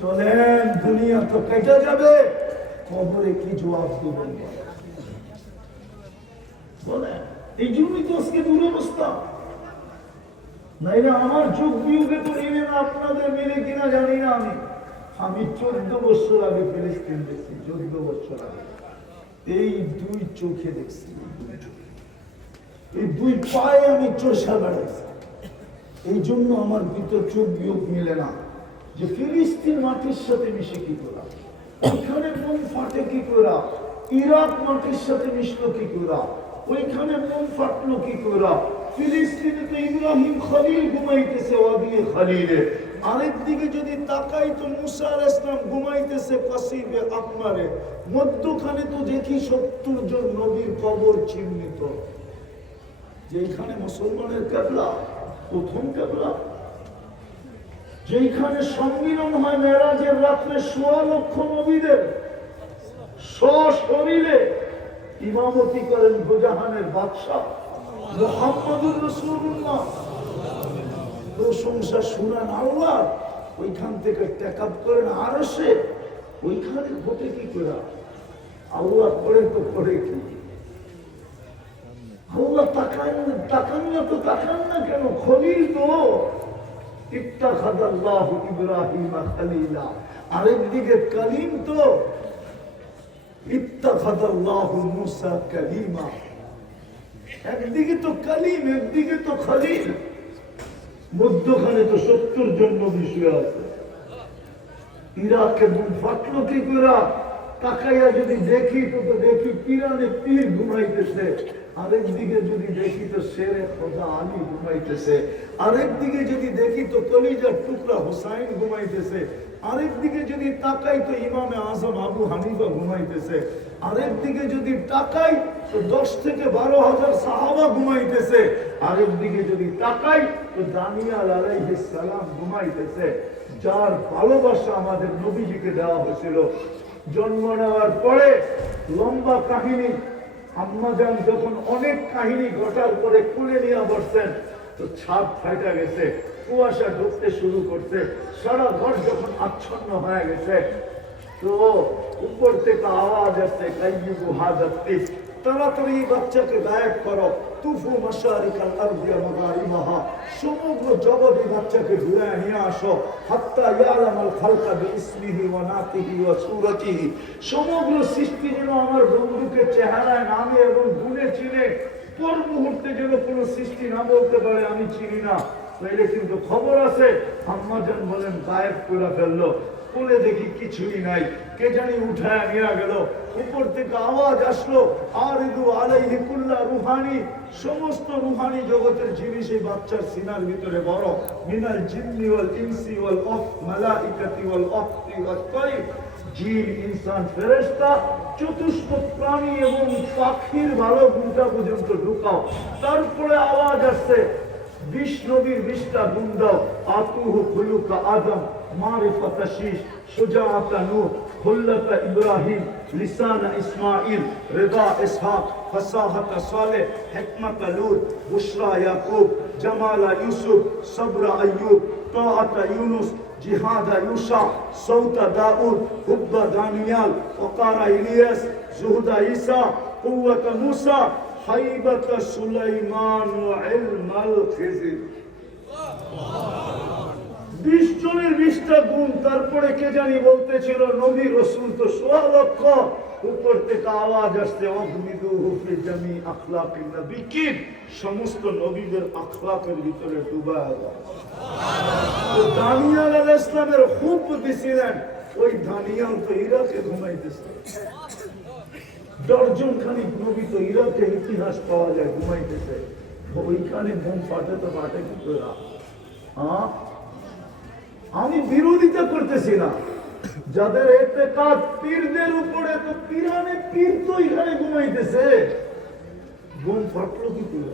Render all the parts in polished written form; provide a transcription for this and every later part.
চলেন, দুনিয়া তো কেটে যাবে, কবরে কি জবাব দেবেন বলেন? এই জন্যই তো আজকে দুরবস্থা। নাইলে আমার যুগ বিয়োগে তো নেবে না, আপনাদের মেরে কিনা জানি না। আমি 14 বছর আগে ফিলিস্তিন দেখছি, 14 বছর আগে এই দুই চোখে দেখছি, এই দুই পায়ে আমি চষা বেড়াইছি। এই জন্য আমার ভিতর চোখ বিয়োগ মিলে না যে ফিলিস্তিন মাটির সাথে মিশে কি করা, ওইখানে মন ফাটে কি করা, ইরাক মাটির সাথে মিশলো কি করা, ওইখানে মন ফাটলো কি করা। ফিলিস্তিনে তো ইব্রাহিম খলিল ঘুমাইতেছে ওয়াদিয়ে খলিলে, আরেক দিকে যদি তাকাই তো মুসা আলাইহিস সালাম ঘুমাইতেছে কাসিবে আকমারে। মধ্যখানে তো দেখি 70 জন নবীর কবর চিহ্নিত। যেখানে মুসলমানের কিবলা, প্রথম কিবলা, যেখানে সম্মিলন হয় মেরাজের রাত্রে 16 লক্ষ নবীদের, সশরীরে ইমামতি করেন দুজাহানের বাদশাহ মুহাম্মদুর রাসূলুল্লাহ। প্রশংসা শুনান আল্লাহ, ওইখান থেকে টেকআপ করেন আরশে। ওইখানে ঘটে কি করে? আল্লাহ করে তো করে কি? আল্লাহ তাকান না তো তাকান না কেন? খলিল তো ইত্তাখাযাল্লাহু ইব্রাহিমা খলিলা, আরেকদিকে কালিম তো ইত্তাখাযাল্লাহু মুসা কালিমা। একদিকে তো কালিম, একদিকে তো খলিল, মধ্যখানে তো 70 জন নবী শুয়ে আছে। ইরাকে বুম ফাটলো কি করে? তাকাইয়া যদি দেখি তো দেখি পিরানে পীর ঘুমাইতেছে, আরেক দিকে যদি দেখি তো শেরে খোদা আলী ঘুমাইতেছে, আরেক দিকে যদি দেখি তো কলিজার টুকরা হুসাইন ঘুমাইতেছে, আরেক দিকে যদি তাকাই তো ইমামে আজম আবু হানিফা ঘুমাইতেছে, আরেক দিকে যদি তাকাই তো 10 থেকে 12,000 সাহাবা ঘুমাইতেছে, আরেক দিকে যদি তাকাই তো দানিয়াল আলাইহিস সালাম ঘুমাইতেছে, যার ভালোবাসা আমাদের নবীজিকে দেওয়া হয়েছিল। জন্ম নেওয়ার পরে লম্বা কাহিনী, আম্মাজান যখন অনেক কাহিনী ঘটার পরে কুলে নিয়ে বসছেন তো ছাদ ফাইটা গেছে, কুয়াশা ঢুকতে শুরু করছে, সারা ঘর যখন আচ্ছন্ন হয়ে গেছে তো উপর থেকে আওয়াজ আসছে, কাইয়ুবু হাদাত তিফ, তাড়াতাড়ি বাচ্চাকে গায়েব করো, তুফু মাশারিকাল আরদি ওয়া মাগারিবাহা, সমগ্র জগতে বাচ্চাকে ঘুরে নিয়ে আসো, হাত্তা ইয়ালামাল খালকা বিইসমিহি ওয়া নাতিহি ওয়া সূরাতিহি, সমগ্র সৃষ্টি যেন আমার বন্ধুকে চেহারায়, নামে এবং গুণে চিনে। পর মুহূর্তে যেন কোনো সৃষ্টি না বলতে পারে আমি চিনি না, তাইলে কিন্তু খবর আছে। আম্মাজান বলেন গায়েব করে ফেললো, কোলে দেখি কিছুই নাই, কে জানি উঠায় নিয়ে গেল। উপর থেকে আওয়াজ আসলো, আরিদু আলাইহি কুল্লা রুহানি, সমস্ত রুহানি জগতের জিনিস এই বাচ্চার সিনার ভিতরে বড়, মিনাল জিন্নি ওয়াল ইনসি ওয়াল অফ মালাইকাতি ওয়াল অফতি ওয়াত তাইর, জিন, ইনসান, ফেরেশতা, চতুষ্পদ প্রাণী এবং পাখির ভালো গুণটা পর্যন্ত ঢুকাও। তারপরে আওয়াজ আসছে, 20 নবীর 20টা গুণ দাও, আতুহু খুলুকা আদম, মারিফাতা শীশ, সুজাআতা নূহ, খুল্লাতা ইব্রাহিম, লিসানা ইসমাইল, রিদা ইসহাক, ফাসাহাতা সালেহ, হিকমাতা লূত, বুশরা ইয়াকুব, জামালা ইউসুফ, সবরা আইয়ুব, তাআতা ইউনুস, জিহাদা ইউসা, সৌতা দাউদ, হুব্বা দানিয়াল, ওকারা ইলিয়াস, জুহদা ঈসা, কুওয়াতা মুসা, হাইবাতা সুলাইমান ওয়া ইলমাল খিজির। 20 জনের 20টা গুণ। তারপরে কে জানি বলতেছিল নবী রাসূল তো 16 লক্ষ। উপর থেকে আওয়াজ আসছে, অগমিদুহু ফি জামি আখলাকিন নবিয়্যিন, সমস্ত নবীদের আখলাকের ভিতরে ডুবায়া দাও। তো দানিয়াল আলাইহিস সালামের খুব দিছিলেন, ওই দানিয়াল তো ইরাকে ঘুমাইতেছে। দর্জন খানিক নবী তো ইরাকে ইতিহাস পাওয়া যায় ঘুমাইতেছে, ওইখানে বোম ফাটে তো ফাটে কি করে? আমি বিরোধিতা করতেছি না, যাদের ইতিকাদ পীরদের উপরে, তো পীরানে পীর তো এখানে ঘুমাইতেছে, বোম ফাটলো কি করে?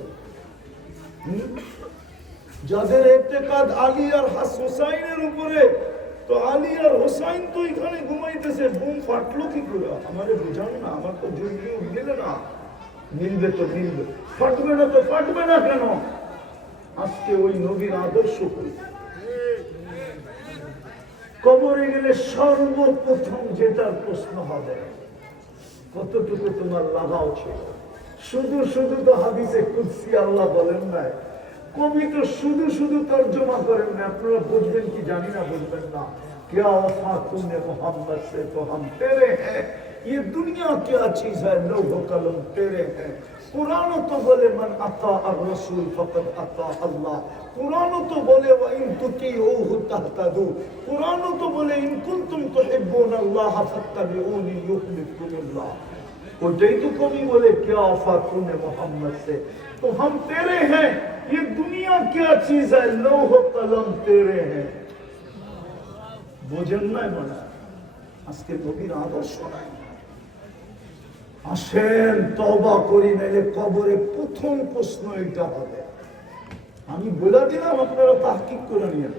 যাদের ইতিকাদ আলী আর হোসাইনের উপরে, তো আলী আর হোসাইন তো এখানে ঘুমাইতেছে, বোম ফাটলো কি করে? আমারে বুঝান না, আমার তো জরুরি মিলে না। মিলবে তো মিলবে, ফাটবে না তো ফাটবে না কেন? আজকে ওই নবীর আদর্শ করি, কবরে গেলে সর্বপ্রথম যেটার প্রশ্ন হবে, কতটুকু তোমার লাগাও ছিল। শুধু শুধু তো হাদিসে কুদসি আল্লাহ বলেন নাই, কবি তো শুধু শুধু তর্জমা করেন না। আপনারা বুঝবেন কি জানি না, বুঝবেন না। क्या वफा तुमने मोहम्मद से तो हम तेरे हैं, ये दुनिया क्या चीज है, लोगों कलम तेरे हैं। कुरान तो बोले मन अता और रसूल फकत अता अल्लाह। कुरान तो बोले व इन तुतीऊहु तहतदू। कुरान तो बोले इन कुंतुम तुहिब्बून अल्लाह फत्तबिऊनी युहब्बुकुमुल्लाह। उठे तो कभी बोले क्या वफा तुमने मोहम्मद से तो हम तेरे हैं, ये दुनिया क्या चीज है, लोह कलम तेरे हैं। বোঝেন নাই মনে আজকে নবীর আদর্শ নাই। আসেন তওবা করি, নাইলে কবরে প্রথম প্রশ্ন এটা হবে। আমি বলে দিলাম, আপনারা তাহকিক করে নিয়ে।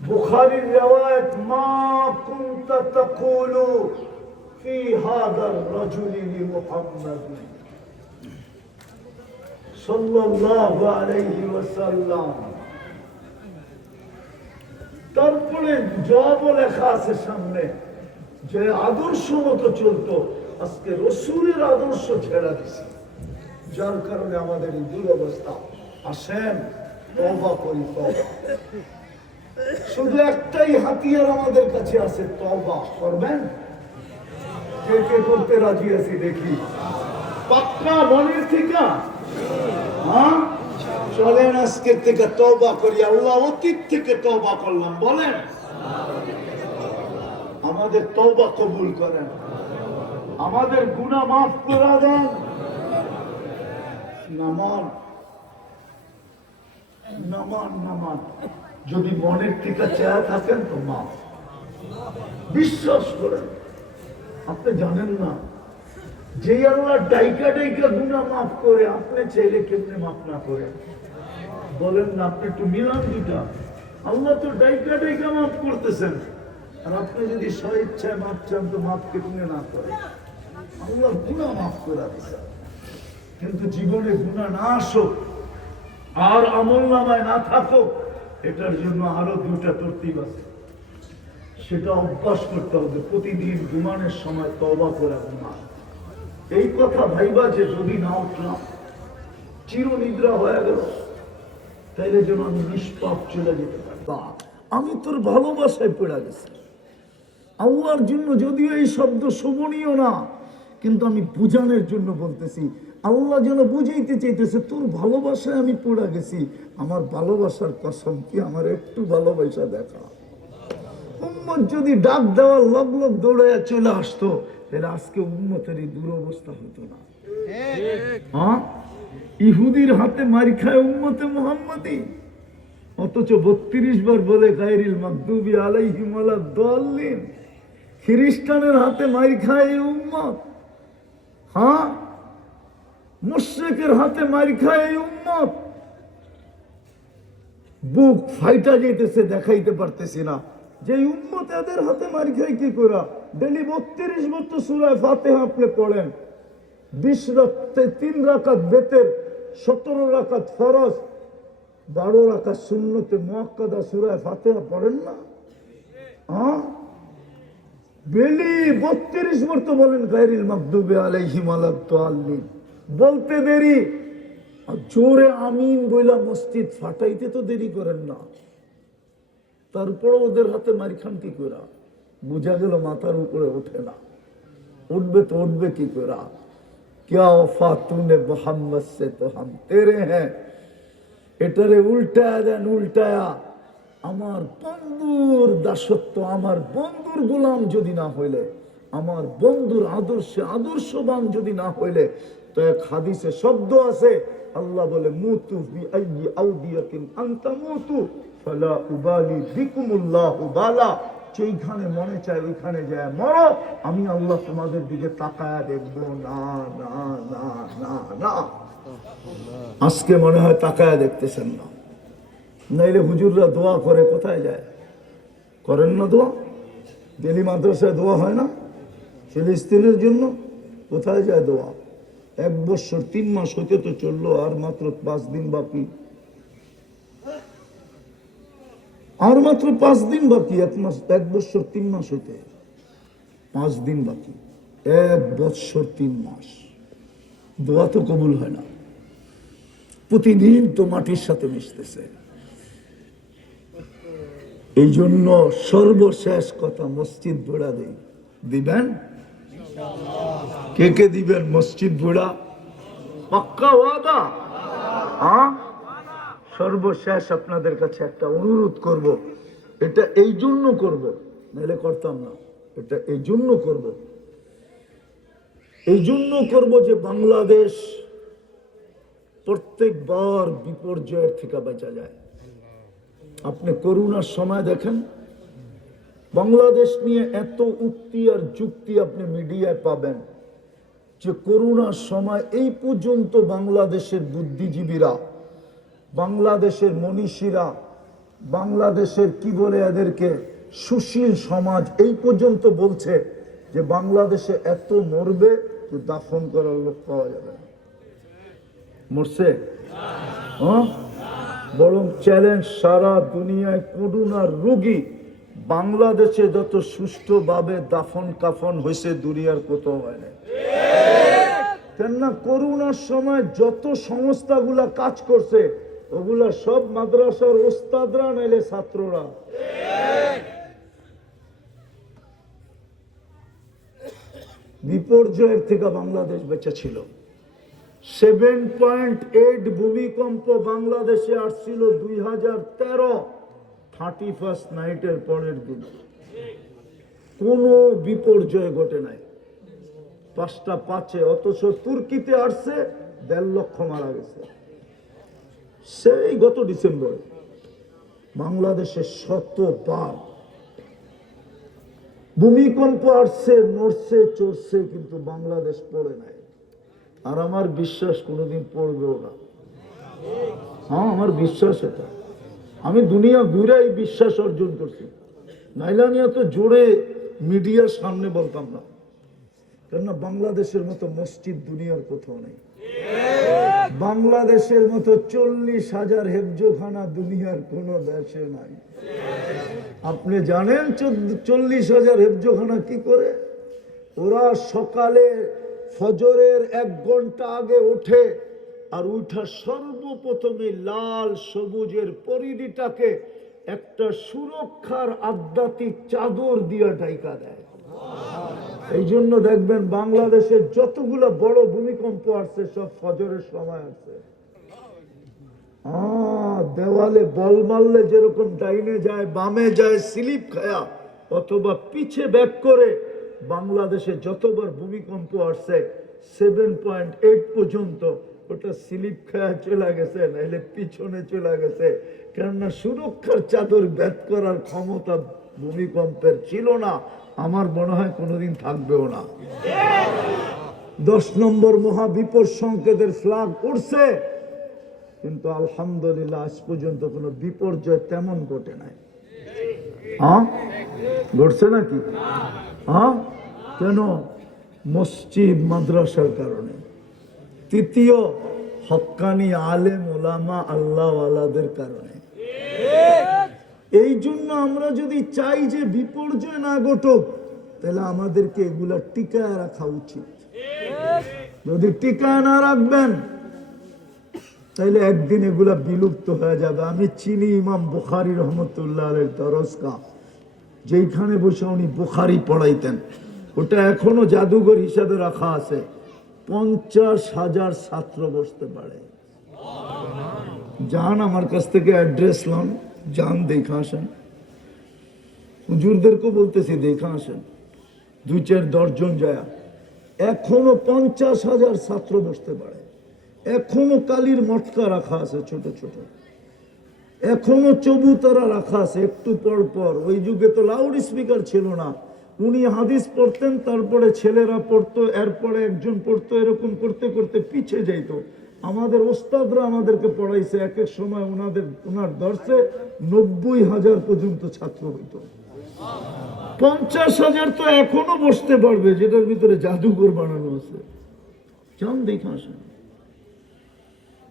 বুখারীর রিওয়ায়াত, মা কুনতা তাকুলু ফি হাদার রাজুলি লিমুহাম্মাদ সাল্লাল্লাহু আলাইহি ওয়াসাল্লাম। তারপরে জবাব লেখা আছে সামনে, যে আদর্শ মতো চলতো, আজকে রসুলের আদর্শ ছেড়া দিছে, যার কারণে আমাদের এই দুরবস্থা। আসেন তওবা করি, তওবা। শুধু একটাই হাতিয়ার আমাদের কাছে আছে, তওবা করবেন। কে কে করতে রাজি আছি দেখি, পাক্কা মনের থেকে। হ্যাঁ, চলেন আজকের থেকে তওবা করি। আল্লাহ অতীত থেকে তওবা করলাম, বলেন আমাদের তওবা কবুল করেন, আমাদের গুনাহ মাফ করে দেন। নামান নামান নামান যদি মনের থেকে চায় থাকেন তো মাফ, বিশ্বাস করেন। আপনি জানেন না যে আল্লাহ ডাইকা ডাইকা গুনাহ মাফ করে, আপনি চাইলে কেমনে মাফ না করে? বলেন না, আপনি একটু মিলান দুটা। আল্লাহ তো ডাইকা ডাইকা মাফ করতেছেন, আর আপনি যদি স্বইচ্ছায় মাফ চান তো মাফ কেমনে না করে? আল্লাহ গুনাহ মাফ করে দিচ্ছেন, কিন্তু জীবনে গুনাহ না আসুক আর আমল নামায় না থাকুক, এটার জন্য আরো দুটা তরতিব আছে। সেটা অভ্যাস করতে হবে, প্রতিদিন ঘুমানোর সময় তওবা করে ঘুমান। এই কথা ভাইবা যে যদি না উঠলাম, চিরনিদ্রা হয়ে গেল, তাইলে যেন আমি নিষ্পাপ চলে যেতে পারি। আমি তোর ভালোবাসায় পড়ে গেছি আল্লাহর জন্য। যদিও এই শব্দ শোভনীয় না, কিন্তু আমি বুঝানোর জন্য বলতেছি। আল্লাহ যেন বুঝাইতে চাইতেছে, তোর ভালোবাসায় আমি পড়ে গেছি। আমার ভালোবাসার কসম, কি আমার একটু ভালোবাসা দেখা। উম্মত যদি ডাক দেওয়ার লগ লগ দৌড়াইয়া চলে আসতো, তাহলে আজকে উম্মতের এই দুরবস্থা হতো না। হ্যাঁ, ইহুদির হাতে মার খায় উম্মতে মুহাম্মাদি, অথচ 32 বার বলে গায়রিল মাগদুবি আলাইহিম ওয়ালাদ-দাল্লিন। খ্রিস্টানের হাতে মার খায় এই উম্মত। হ্যাঁ, মুশরিকের হাতে মার খায় এই উম্মত। বুক ফাইটা যেতেছে, দেখাইতে পারতেছি না যে উম্মত এদের হাতে মার খায় কি করে। ডেলি 32 বার তো সূরা ফাতিহা আপনি পড়েন, 20 রাকাতে 3 রাকাত বেতের, 17 রাকাত ফরজ, 12 রাকাত সুন্নতে মুআক্কাদা সূরা ফাতিহা পড়েন না? হ্যাঁ, ডেলি 32 বার তো বলেন গায়রিল মাগদুবি আলাইহিম ওয়ালাদ-দাল্লিন। বলতে দেরি, আর জোরে আমিন বইলা মসজিদ ফাটাইতে তো দেরি করেন না। তারপরে ওদের হাতে মার খান কি করে? বুঝা গেল মাথার উপরে ওঠে না। উঠবে তো উঠবে কি করে? क्या वफा तूने मोहम्मद से तो हम तेरे हैं। এটারে উল্টায়া দেন, উল্টায়া আমার বন্ধুর দাসত্ব, আমার বন্ধুর গোলাম যদি না হইলে, আমার বন্ধুর আদর্শে আদর্শবান যদি না হইলে, তো এক হাদিসে শব্দ আছে, আল্লাহ বলে মুতু বি আইয়ি আউদিয়াতিন আনতা মুতু ফালা উবালি বিকুমুল্লাহু বালা। যেইখানে মনে চায় ওইখানে যায় মরো, আমি আল্লাহ তোমাদের দিকে তাকায়া দেখবো না না না না না। আজকে মনে হয় তাকায়া দেখতেছেন না, নাইলে হুজুররা দোয়া করে কোথায় যায়? করেন না দোয়া? ডেলি মাদ্রাসায় দোয়া হয় না ফিলিস্তিনের জন্য? কোথায় যায় দোয়া? 1 বছর 3 মাস হইতে তো চললো, আর মাত্র 5 দিন বাকি। আর মাত্র 5 দিন বাকি, 1 মাস, 1 বছর 3 মাস হইতে, 5 দিন বাকি, 1 বছর 3 মাস। দোয়া তো কবুল হয় না, প্রতিদিন তো মাটির সাথে মিশতেছে। এই জন্য সর্বশেষ কথা, মসজিদ ভাড়া দিবেন? কে কে দিবেন মসজিদ ভাড়া? পাক্কা ওয়াদা? হ্যাঁ, সর্বশেষ আপনাদের কাছে একটা অনুরোধ করব, এটা এই জন্য করব, নাহলে করতাম না। এটা এই জন্য করব যে বাংলাদেশ প্রত্যেকবার বিপর্যয়ের থেকে বাঁচা যায়। আপনি করোনার সময় দেখেন, বাংলাদেশ নিয়ে এত উক্তি আর যুক্তি আপনি মিডিয়ায় পাবেন যে করোনার সময় এই পর্যন্ত বাংলাদেশের বুদ্ধিজীবীরা, বাংলাদেশের মনীষীরা, বাংলাদেশের কি বলে এদেরকে, সুশীল সমাজ এই পর্যন্ত বলছে যে বাংলাদেশে এত মরবে যে দাফন করার লোক পাওয়া যাবে না। মরছে? হ্যাঁ, বরং চ্যালেঞ্জ, সারা দুনিয়ায় করোনার রোগী বাংলাদেশে যত সুষ্ঠুভাবে দাফন কাফন হয়েছে দুনিয়ার কোথাও হয় না। কেননা করোনার সময় যত সংস্থাগুলা কাজ করছে ওগুলা সব মাদ্রাসার ওস্তাদরা নাইলে ছাত্ররা। বিপর্যয়ের থেকে বাংলাদেশ বেঁচে ছিল। 7.8 ভূমিকম্প বাংলাদেশে আসছিল 2013 31st নাইটের পরের দিন। কোন বিপর্যয় ঘটে নাই, 5টা 5-এ। অথচ তুর্কিতে আসছে 1.5 লক্ষ মারা গেছে সেই গত ডিসেম্বর। বাংলাদেশে 100বার ভূমিকম্প আসছে, নড়ছে চড়ছে, কিন্তু বাংলাদেশ পড়ে নাই। আর আমার বিশ্বাস কোনোদিন পড়বেও না। হ্যাঁ, আমার বিশ্বাস এটা। আমি দুনিয়া ঘুরে এই বিশ্বাস অর্জন করছি, নাইলে আমি এত জোরে মিডিয়ার সামনে বলতাম না। কেননা বাংলাদেশের মতো মসজিদ দুনিয়ার কোথাও নেই। বাংলাদেশের মতো 40,000 হেফজোখানা দুনিয়ার কোন দেশে নাই। আপনি জানেন 40,000 হেফজোখানা কি করে? ওরা সকালে ফজরের 1 ঘন্টা আগে ওঠে, আর উঠা সর্বপ্রথমে লাল সবুজের পরিধিটাকে একটা সুরক্ষার আধ্যাত্মিক চাদর দিয়ে ঢাকা দেয়। এই জন্য দেখবেন বাংলাদেশের যতগুলো বড় ভূমিকম্প আসছে সব ফজরের সময় আসছে। দেওয়ালে বল মারলে যেরকম ডাইনে যায় বামে যায় স্লিপ খায়া অথবা পিছে ব্যাক করে, বাংলাদেশে যতবার ভূমিকম্প আসছে 7.8 পর্যন্ত ওটা স্লিপ খায়া চলে গেছে, নাইলে পিছনে চলে গেছে। কেননা সুরক্ষার চাদর ভেদ করার ক্ষমতা ভূমিকম্পের ছিল না, আমার মনে হয় কোনোদিন থাকবেও না। 10 নম্বর মহাবিপদ সংকেতের ফ্ল্যাগ উঠছে, কিন্তু আলহামদুলিল্লাহ আজ পর্যন্ত কোনো বিপর্যয় তেমন ঘটে নাই। হ্যাঁ, ঘটছে নাকি? হ্যাঁ, কেন? মসজিদ মাদ্রাসার কারণে। তৃতীয়, হক্কানি আলেম ওলামা আল্লাহওয়ালাদের কারণে। এই জন্য আমরা যদি চাই যে বিপর্যয় না ঘটুক, তাহলে আমাদেরকে এগুলা টিকায় রাখা উচিত। যদি টিকায় না রাখবেন তাইলে একদিন এগুলা বিলুপ্ত হয়ে যাবে। আমি চিনি ইমাম বুখারী রহমতুল্লাহ আলাইহির দরজগা, যেখানে বসে উনি বুখারী পড়াইতেন, ওটা এখনো জাদুঘর হিসাবে রাখা আছে। 50,000 ছাত্র বসতে পারে। যান, আমার কাছ থেকে অ্যাড্রেস লন, যান দেখা আসেন। হুজুরদেরকে বলতেছি দেখা আসেন, 2-4 দশজন যায়। এখনো 50,000 ছাত্র বসতে পারে। এখনো কালির মটকা রাখা আছে ছোট ছোট, এখনো চবুতরা রাখা আছে একটু পর পর। ওই যুগে তো লাউড স্পিকার ছিল না, উনি হাদিস পড়তেন, তারপরে ছেলেরা পড়তো, এরপরে একজন পড়তো, এরকম করতে করতে পিছে যাইত। আমাদের ওস্তাদরা আমাদেরকে পড়াইছে, এক এক সময় ওনার দর্শে 90,000 পর্যন্ত ছাত্র হইত। 50,000 তো এখনো বসতে পারবে, যেটার ভিতরে জাদুঘর বানানো আছে। যান দেখে আসেন।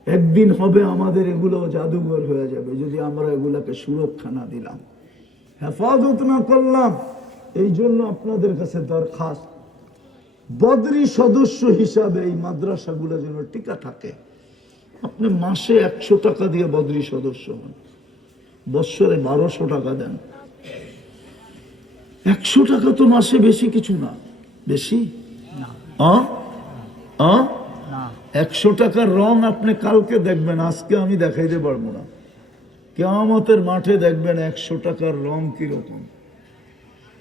একদিন হবে আমাদের এগুলো জাদুঘর হয়ে যাবে যদি আমরা এগুলাকে সুরক্ষা না দিলাম, হেফাজত না করলাম। এই জন্য আপনাদের কাছে দরখাস্ত, বদরি সদস্য হিসাবে এই মাদ্রাসাগুলো যেন টিকা থাকে। আপনি মাসে 100 টাকা দিয়ে বদরি সদস্য হন, বৎসরে 1200 টাকা দেন। 100 টাকা তো মাসে বেশি কিছু না, বেশি 100 টাকার রং আপনি কালকে দেখবেন, আজকে আমি দেখাইতে পারবো না। কিয়ামতের মাঠে দেখবেন 100 টাকার রং কিরকম,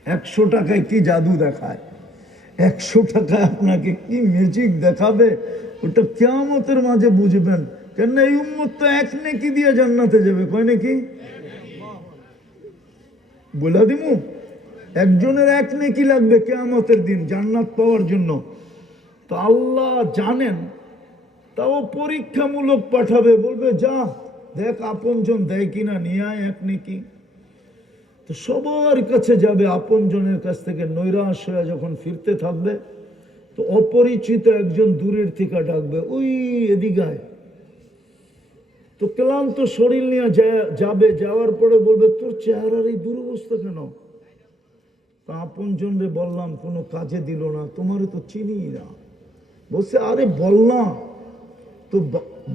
100 টাকায় কি জাদু দেখায়, 100 টাকায় আপনাকে কি ম্যাজিক দেখাবে, ওটা কিয়ামতের মাঝে বুঝবেন। কেন এই উম্মত তো এক নেকি দিয়ে জান্নাতে যাবে, কয় নাকি বলে দিমু, একজনের এক নেকি লাগবে কিয়ামতের দিন জান্নাত পাওয়ার জন্য। তো আল্লাহ জানেন, তাও পরীক্ষামূলক পাঠাবে, বলবে যা দেখ আপনজন দেয় কিনা, নিয়ে আয় এক নেকি। তো সবার কাছে যাবে, আপনজনের কাছ থেকে নৈরাশ হয়ে যখন ফিরতে থাকবে, তো অপরিচিত একজন দূরের থেকে ডাকবে, ওই এদিকায়। তো ক্লান্ত শরীর নিয়ে যাবে, যাওয়ার পরে বলবে তোর চেহারার এই দুরবস্থা কেন? তা আপনজন রে বললাম, কোনো কাজে দিল না, তোমারে তো চিনি না। বলছে আরে বললাম তো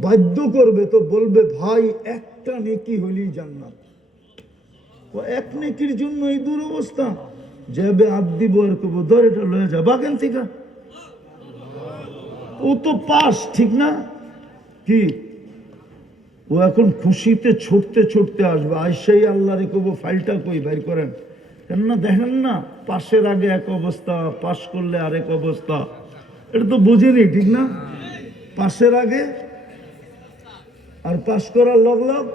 বাধ্য করবে, তো বলবে ভাই একটা নেকি হইলেই জান্নাত, ও এক নেকির জন্য এই দুরবস্থা। যাবে হাত দিব আর করবো, ধর এটা লয়ে যা বাগান থেকে, ও তো পাস, ঠিক না? কি ও এখন খুশিতে ছুটতে ছুটতে আসবে, আইসাই আল্লাহ রে কব ফাইলটা কই বাইর করেন। কেননা দেখেন না, পাশের আগে এক অবস্থা, পাস করলে আরেক অবস্থা, এটা তো বুঝিনি, ঠিক না? পাশের আগে আর পাস করার লগ লগ,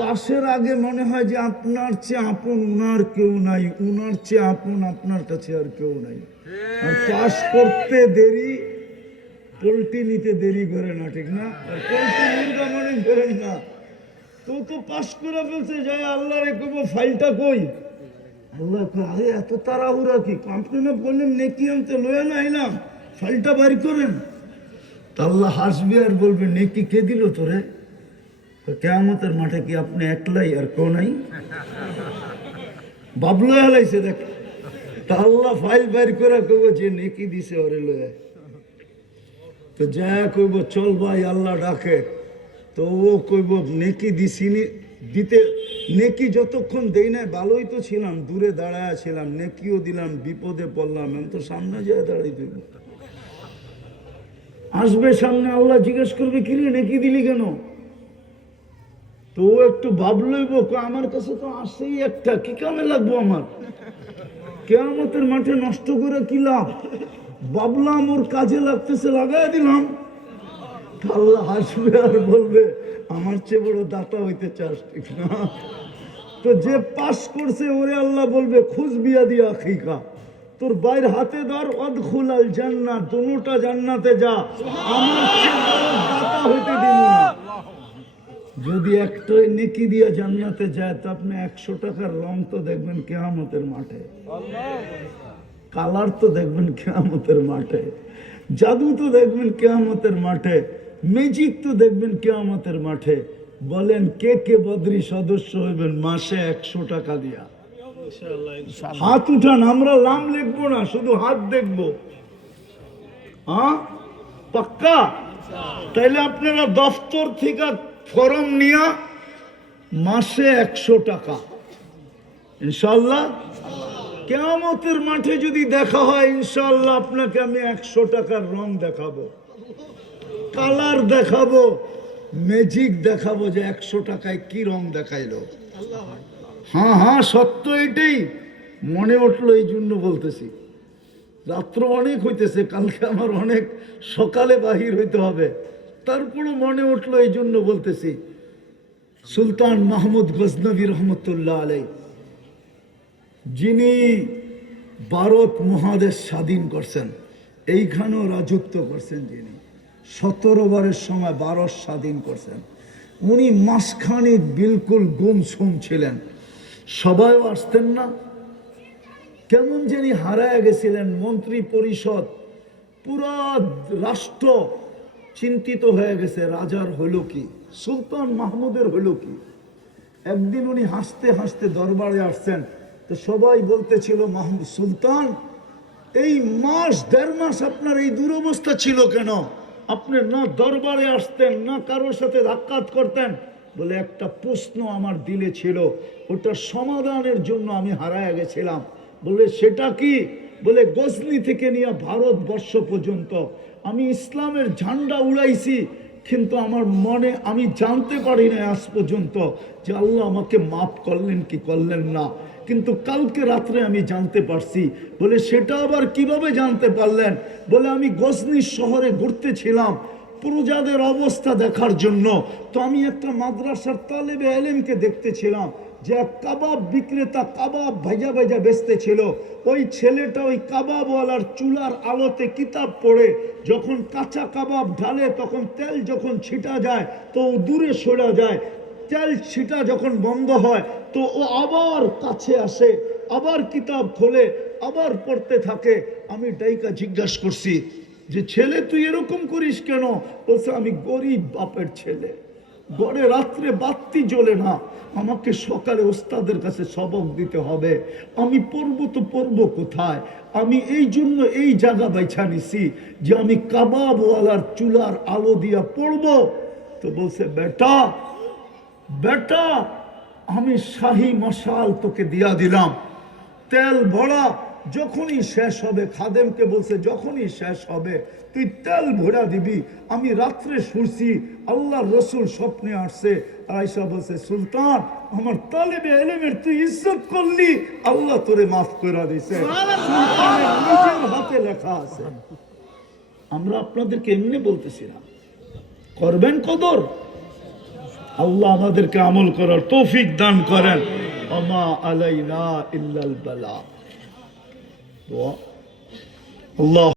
পাশের আগে মনে হয় যে আপনার চেয়ে আপন উনার কেউ নাই, উনার চেয়ে আপন আপনার কাছে আর কেউ নাই। আর পাস করতে দেরি, পোল্ট্রি নিতে দেরি করে না, ঠিক না? আর পোল্ট্রি মুরগা মনে করেন না, তো তো পাস করে ফেলছে, যাই আল্লাহ রে কব ফাইলটা কই। আল্লাহ আরে এত তাড়াহুড়া কি, আপনি না বললেন নেকি আনতে লয়ে না আইলাম, ফাইলটা বাইর করেন। তা আল্লাহ হাসবে আর বলবে নেকি কে দিল তোরে? কিয়ামতের মাঠে কি আপনি একলাই আর কেউ নাই? বাবলো হালাইছে দেখ। তা আল্লাহ ফাইল বাইর করে কইব যে নেকি দিছে ওরে লয়ে। তো যা কইব চল ভাই আল্লাহ ডাকে, তো ও কইব নেকি দিছিনি, দিতে নেকি যতক্ষণ দেই না, ভালোই তো ছিলাম, দূরে দাঁড়ায় ছিলাম, নেকিও দিলাম, বিপদে পড়লাম, আমি তো সামনে যায় দাঁড়াই দিব। আসবে সামনে, আল্লাহ জিজ্ঞেস করবে কিরে নেকি দিলি কেন? তো একটু ভাবলইব, আমার কাছে তো আসেই একটা, কি কামে লাগবো আমার? কিয়ামতের মাঠে নষ্ট করে কি লাভ? ভাবলাম ওর কাজে লাগতেছে, লাগাই দিলাম। আল্লাহ হাসবে আর বলবে আমার চেয়ে বড় দাতা হইতে চাস, ঠিক না? তো যে পাস করছে ওরে আল্লাহ বলবে খুশ বিয়া দিয়া খিকা, তোর বাইর হাতে ধর, অদখুলাল জান্নাত, দুটা জান্নাতে যা, আমার চেয়ে বড় দাতা হইতে দিব না। যদি একটা নেকি দিয়ে জান্নাতে যায়, তো আপনি 100 টাকার রং তো দেখবেন কিয়ামতের মাঠে, কালার তো দেখবেন কিয়ামতের মাঠে, জাদু তো দেখবেন কিয়ামতের মাঠে, ম্যাজিক তো দেখবেন কিয়ামতের মাঠে। বলেন কে কে বদরি সদস্য হইবেন মাসে 100 টাকা দিয়া? হাত উঠান, আমরা নাম লিখবো না, শুধু হাত দেখবো। হ্যাঁ পাক্কা? তাইলে আপনারা দফতর থেকে ফরম নিয়া মাসে 100 টাকা ইনশাল্লাহ। কিয়ামতের মাঠে যদি দেখা হয় ইনশাল্লাহ আপনাকে আমি 100 টাকার রং দেখাবো, কালার দেখাবো, ম্যাজিক দেখাবো যে 100 টাকায় কি রং দেখাইলো। হ্যাঁ হ্যাঁ সত্য, এটাই মনে উঠলো, এই জন্য বলতেছি। রাত্র অনেক হইতেছে, কালকে আমার অনেক সকালে বাহির হইতে হবে, তারপরও মনে উঠলো এই জন্য বলতেছি। সুলতান মাহমুদ গজনবী রহমতুল্লাহ আলাই, যিনি ভারত মহাদেশ স্বাধীন করছেন, এইখানেও রাজত্ব করছেন, যিনি 17 বারের সময় ভারত স্বাধীন করছেন, উনি মাসখানিক বিলকুল গুমসুম ছিলেন, সবাইও আসতেন না, কেমন জানি হারায় গেছিলেন। মন্ত্রী পরিষদ, পুরা রাষ্ট্র চিন্তিত হয়ে গেছে রাজার হলো কি, সুলতান মাহমুদের হলো কি। একদিন উনি হাসতে হাসতে দরবারে আসছেন, তো সবাই বলতেছিল মাহমুদ সুলতান, এই মাস 1.5 মাস আপনার এই দুরবস্থা ছিল কেন? আপনি না দরবারে আসতেন, না কারোর সাথে সাক্ষাৎ করতেন। বলে একটা প্রশ্ন আমার দিলে ছিল, ওটার সমাধানের জন্য আমি হারায় গেছিলাম। বলে সেটা কি? বলে গজনি থেকে নিয়ে ভারতবর্ষ পর্যন্ত আমি ইসলামের ঝান্ডা উড়াইছি, কিন্তু আমার মনে আমি জানতে পারি না আজ পর্যন্ত যে আল্লাহ আমাকে মাফ করলেন কি করলেন না, কিন্তু কালকে রাত্রে আমি জানতে পারছি। বলে সেটা আবার কিভাবে জানতে পারলেন? বলে আমি গজনি শহরে ঘুরতেছিলাম প্রজাদের অবস্থা দেখার জন্য, তো আমি একটা মাদ্রাসার তালেবে এলেমকে দেখতেছিলাম যে এক কাবাব বিক্রেতা কাবাব ভাজা ভাজা বেচতেছিল। ওই ছেলেটা ওই কাবাবওয়ালার চুলার আলোতে কিতাব পড়ে যখন কাঁচা কাবাব ঢালে তখন তেল যখন ছিটা যায় তো ও দূরে সরে যায়, তেল ছিটা যখন বন্ধ হয় তো ও আবার কাছে আসে, আবার কিতাব খোলে, আবার পড়তে থাকে। আমি ডাইকা জিজ্ঞাসা করছি যে ছেলে তুই এরকম করিস কেন? বলছে আমি গরিব বাপের ছেলে, ঘরে রাত্রে বাতি জ্বলে না, আমাকে সকালে ওস্তাদের কাছে সবক দিতে হবে, আমি পড়বো তো পড়বো কোথায়? আমি এই জন্য এই জায়গা বাইছা নিছি যে আমি কাবাবওয়ালার চুলার আলো দিয়া পড়বো। তো বলছে বেটা বেটা আমি শাহী মশাল তোকে দিয়া দিলাম, তেল ভরা, যখনই শেষ হবে, খাদেমকে বলছে যখনই শেষ হবে তুই তেল ভরা দিবি। আমি রাত্রে শুনছি আল্লাহর রসুল স্বপ্নে আসছে, আয়েশা বলছে সুলতান আমার তালেবে এলেমের তুই ইজ্জত করলি, আল্লাহ তোরে মাফ করে দিছে। সুলতানের নিজের হাতে লেখা আছে। আমরা আপনাদেরকে এমনি বলতেছি না, করবেন কদর। আল্লাহ আমাদেরকে আমল করার তৌফিক দান করেন। ওমা আলাইনা ইল্লাল বালাগ। আল্লাহ